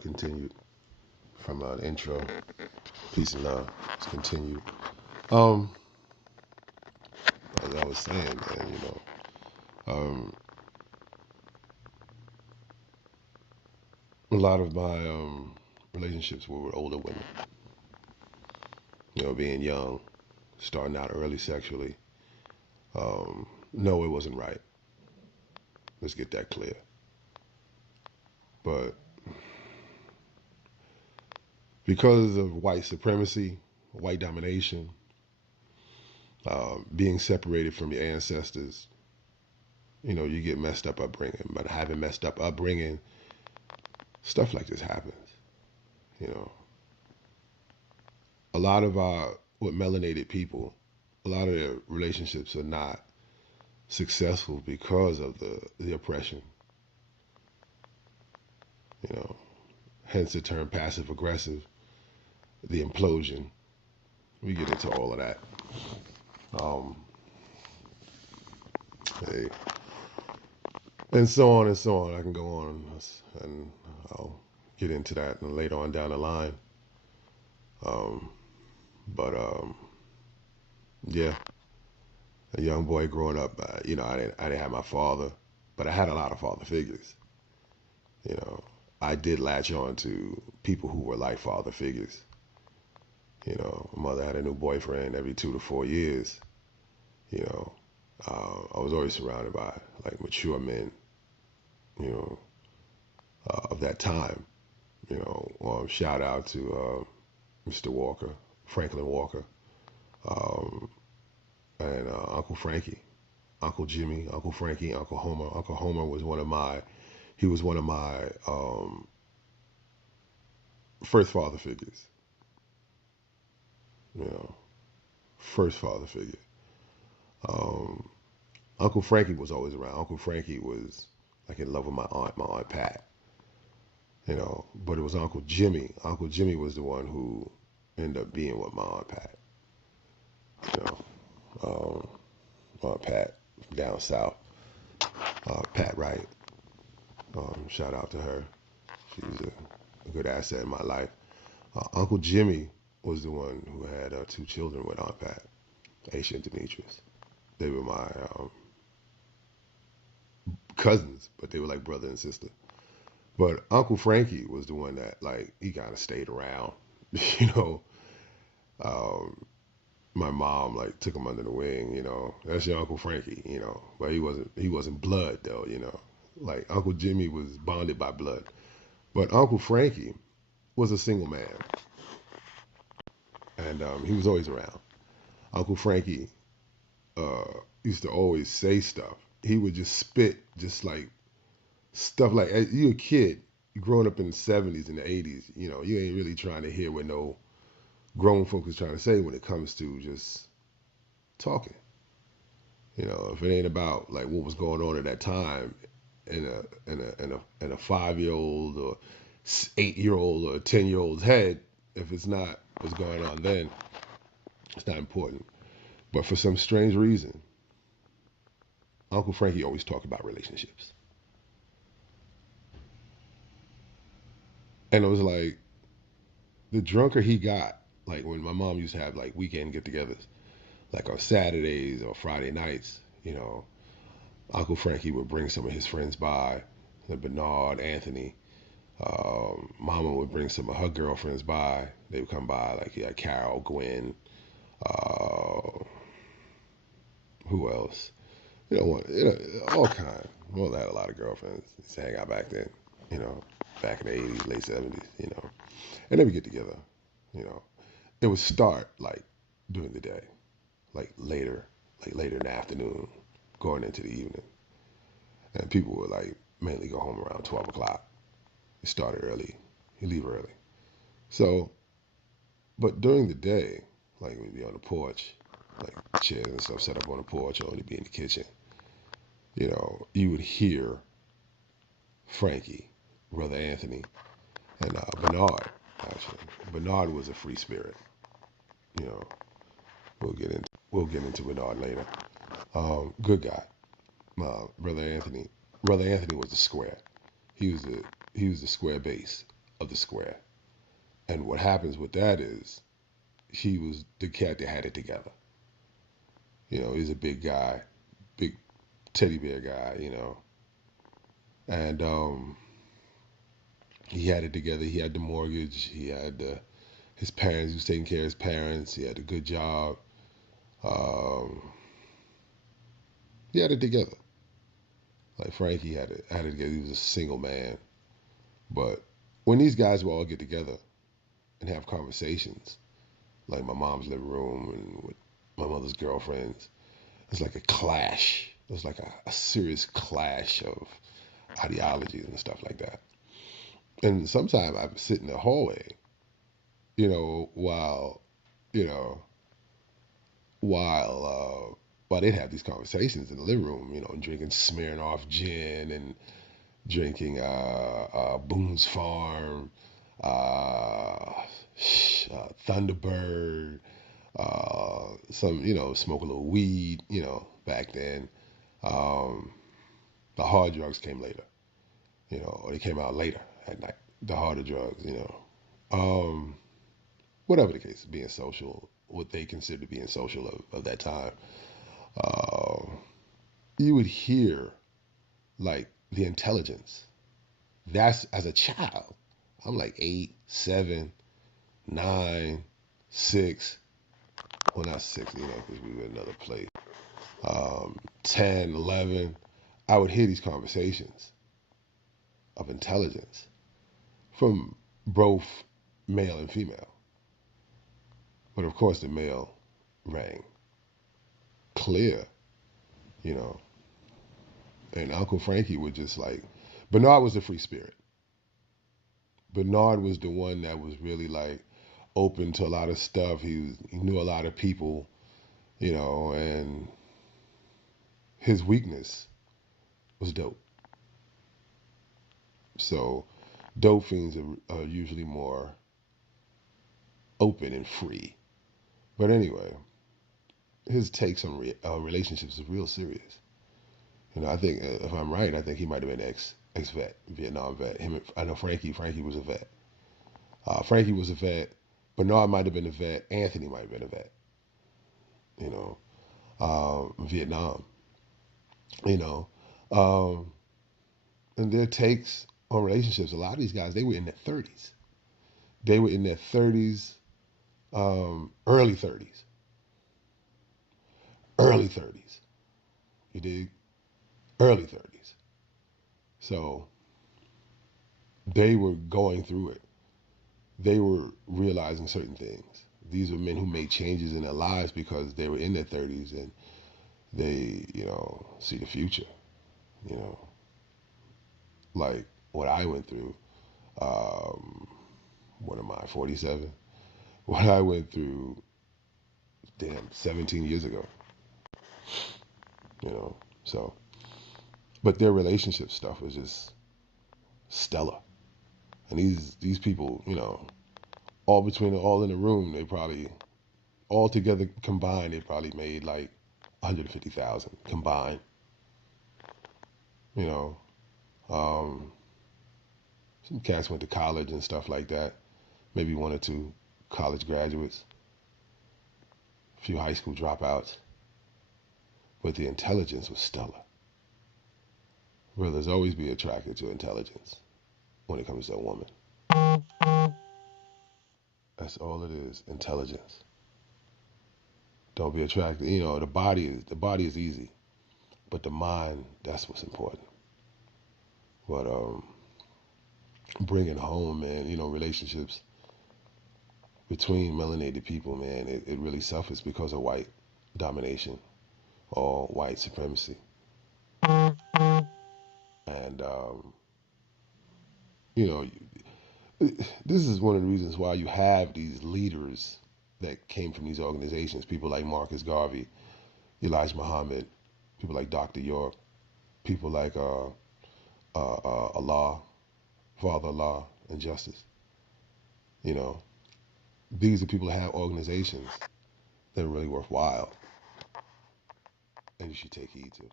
continued from the intro. Peace and love. It's continued. Um, as I was saying, man, a lot of my relationships were with older women. Being young, starting out early sexually. No, it wasn't right. Let's get that clear. But because of white supremacy, white domination, being separated from your ancestors, you get messed up upbringing. But having messed up upbringing, stuff like this happens. A lot of with melanated people, a lot of their relationships are not successful because of the oppression. Hence the term passive aggressive, the implosion. We get into all of that. Hey, and so on and so on. I can go on, and I'll get into that later on down the line. But yeah, a young boy growing up, I didn't have my father, but I had a lot of father figures. I did latch on to people who were like father figures. My mother had a new boyfriend every 2 to 4 years. I was always surrounded by like mature men, of that time. Shout out to Mr. Walker, Franklin Walker, and Uncle Frankie, Uncle Jimmy, Uncle Frankie, Uncle Homer. Uncle Homer was one of my first father figures. First father figure. Uncle Frankie was always around. Uncle Frankie was like in love with my Aunt Pat. But it was Uncle Jimmy. Uncle Jimmy was the one who ended up being with my Aunt Pat. Aunt Pat down south. Pat Wright. Shout out to her. She's a good asset in my life. Uncle Jimmy was the one who had 2 children with Aunt Pat, Aisha and Demetrius. They were my cousins, but they were like brother and sister. But Uncle Frankie was the one that he kind of stayed around. My mom took him under the wing. That's your Uncle Frankie. But he wasn't blood though. Uncle Jimmy was bonded by blood, but Uncle Frankie was a single man, and he was always around. Uncle Frankie used to always say stuff. He would just spit, just stuff as you a kid, you growing up in the 70s and the 80s, you ain't really trying to hear what no grown folk is trying to say when it comes to just talking. If it ain't about what was going on at that time in a 5-year-old or 8-year-old or 10-year-old's head, if it's not what's going on then, it's not important. But for some strange reason, Uncle Frankie always talked about relationships. And it was the drunker he got, when my mom used to have weekend get-togethers, on Saturdays or Friday nights, Uncle Frankie would bring some of his friends by, Bernard, Anthony. Mama would bring some of her girlfriends by. They would come by, Carol, Gwen, who else? All kinds. Well, I had a lot of girlfriends. Used to hang out back then, back in the 80s, late 70s, and then we get together, It would start during the day, later in the afternoon, going into the evening. And people would mainly go home around 12 o'clock. You started early, you leave early. So, but during the day, we'd be on the porch, chairs and stuff set up on the porch, or only be in the kitchen. You would hear Frankie, Brother Anthony, and Bernard, actually. Bernard was a free spirit. We'll get into Bernard later. Good guy. Brother Anthony was the square. He was the square base of the square. And what happens with that is he was the cat that had it together. He's a big guy, big teddy bear guy, and he had it together. He had the mortgage. He had his parents. He was taking care of his parents. He had a good job. Um, he had it together. Like Frankie had it together. He was a single man. But when these guys would all get together and have conversations, like my mom's living room and with my mother's girlfriends, it's like a clash. It was like a serious clash of ideologies and stuff like that. And sometimes I would sit in the hallway, while, you know, while they'd have these conversations in the living room, drinking Smirnoff gin and drinking Boone's Farm, uh, Thunderbird, some, smoke a little weed, back then. Um, the hard drugs came later, or they came out later at night. The harder drugs, Um, whatever the case, being social, what they considered being social of that time. Uh, you would hear like the intelligence. That's as a child. I'm like 8, 7, 9, 6. Well, not 6, because we were in another place. 10, 11. I would hear these conversations of intelligence from both male and female. But of course, the male rang clear, you know. And Uncle Frankie would just like, Bernard was a free spirit. Bernard was the one that was really like open to a lot of stuff. He knew a lot of people, and his weakness was dope. So dope fiends are usually more open and free. But anyway, his takes on relationships is real serious. I think if I'm right, I think he might have been ex vet, Vietnam vet. I know Frankie was a vet. Frankie was a vet. Bernard might have been a vet. Anthony might have been a vet. You know, Vietnam. You know, um, and their takes on relationships. A lot of these guys, they were in their 30s. They were in their 30s, early 30s, early 30s. You dig? Early 30s. So they were going through it. They were realizing certain things. These were men who made changes in their lives because they were in their 30s and they, see the future, you know, like what I went through. Um, what am I, 47? What I went through, damn, 17 years ago, you know. So, but their relationship stuff was just stellar. And these people, all in the room, they probably all together combined, they probably made like 150,000 combined. You know, um, some cats went to college and stuff like that. Maybe one or two college graduates, a few high school dropouts. But the intelligence was stellar. Brothers always be attracted to intelligence when it comes to a woman. That's all it is, intelligence. Don't be attracted. The body is easy, but the mind, that's what's important. But bringing home, man, relationships between melanated people, man, it really suffers because of white domination or white supremacy. And, you know, this is one of the reasons why you have these leaders that came from these organizations, people like Marcus Garvey, Elijah Muhammad, people like Dr. York, people like Allah, Father Allah, and Justice. You know, these are people that have organizations that are really worthwhile and you should take heed to.